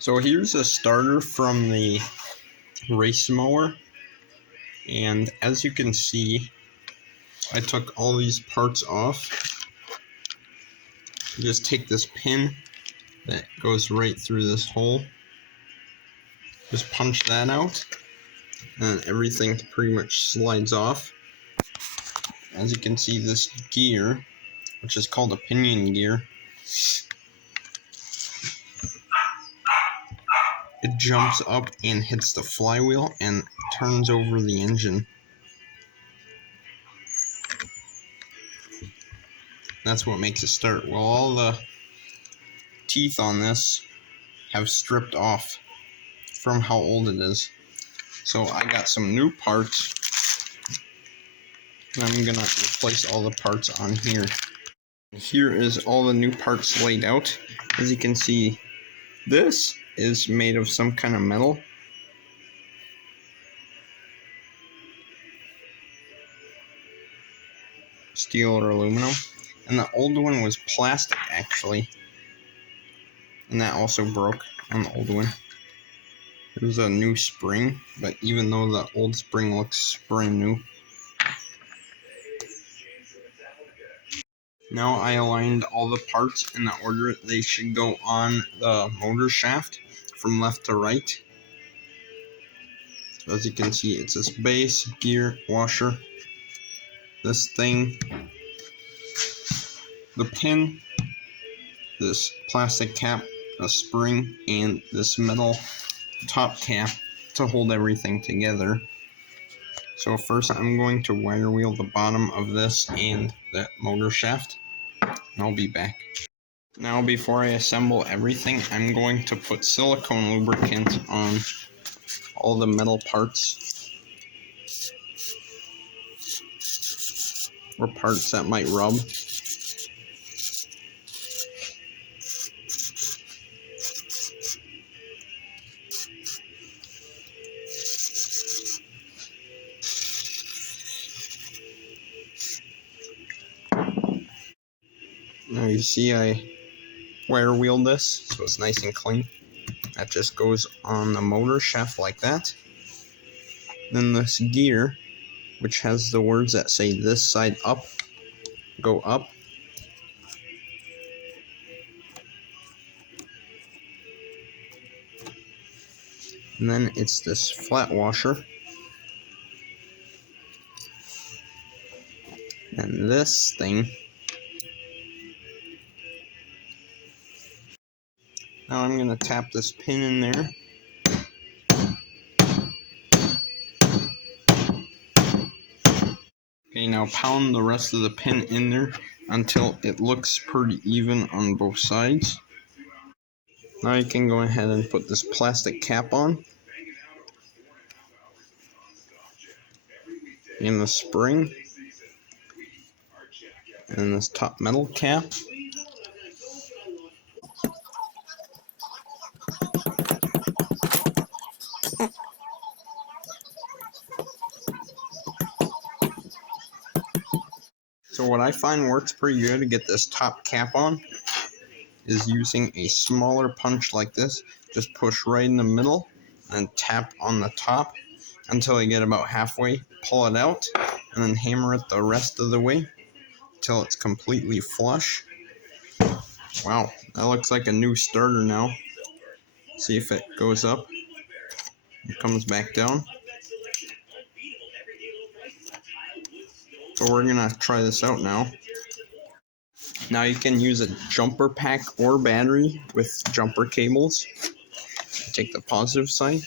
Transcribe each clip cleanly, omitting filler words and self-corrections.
So here's a starter from the race mower, and as you can see, I took all these parts off. You just take this pin that goes right through this hole, just punch that out, and everything pretty much slides off. As you can see, this gear, which is called a pinion gear, it jumps up and hits the flywheel and turns over the engine. That's what makes it start. Well, all the teeth on this have stripped off from how old it is. So I got some new parts, and I'm gonna replace all the parts on here. Here is all the new parts laid out. As you can see, this is made of some kind of metal. Steel or aluminum. And the old one was plastic, actually. And that also broke on the old one. There's a new spring, but even though the old spring looks brand new. Now I aligned all the parts in the order they should go on the motor shaft from left to right. So as you can see, it's this base, gear, washer, this thing, the pin, this plastic cap, a spring, and this metal top cap to hold everything together. So first I'm going to wire wheel the bottom of this and that motor shaft, and I'll be back. Now before I assemble everything, I'm going to put silicone lubricant on all the metal parts or parts that might rub. Now you see I wire wheeled this so it's nice and clean. That just goes on the motor shaft like that. Then this gear, which has the words that say this side up, go up. And then it's this flat washer. And this thing. Now I'm going to tap this pin in there. Okay, now pound the rest of the pin in there until it looks pretty even on both sides. Now you can go ahead and put this plastic cap on. And the spring. And this top metal cap. So what I find works pretty good to get this top cap on is using a smaller punch like this. Just push right in the middle and tap on the top until you get about halfway. Pull it out and then hammer it the rest of the way until it's completely flush. Wow, that looks like a new starter now. See if it goes up. It comes back down. So we're gonna try this out now. Now you can use a jumper pack or battery with jumper cables. Take the positive side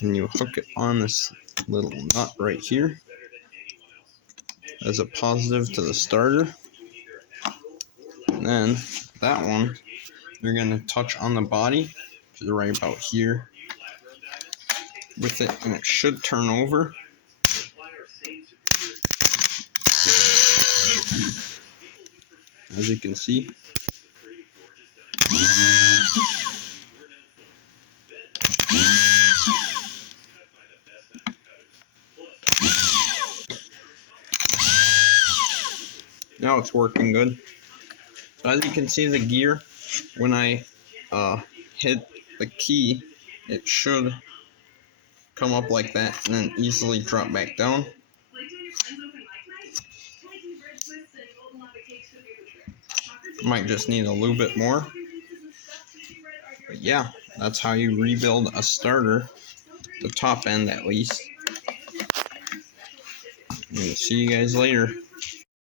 and you hook it on this little nut right here as a positive to the starter. And then that one you're going to touch on the body, which is right about here with it, and it should turn over. As you can see. Now it's working good. So as you can see, the gear, when I hit the key, it should come up like that and then easily drop back down. Might just need a little bit more. But yeah, that's how you rebuild a starter, the top end at least. And see you guys later.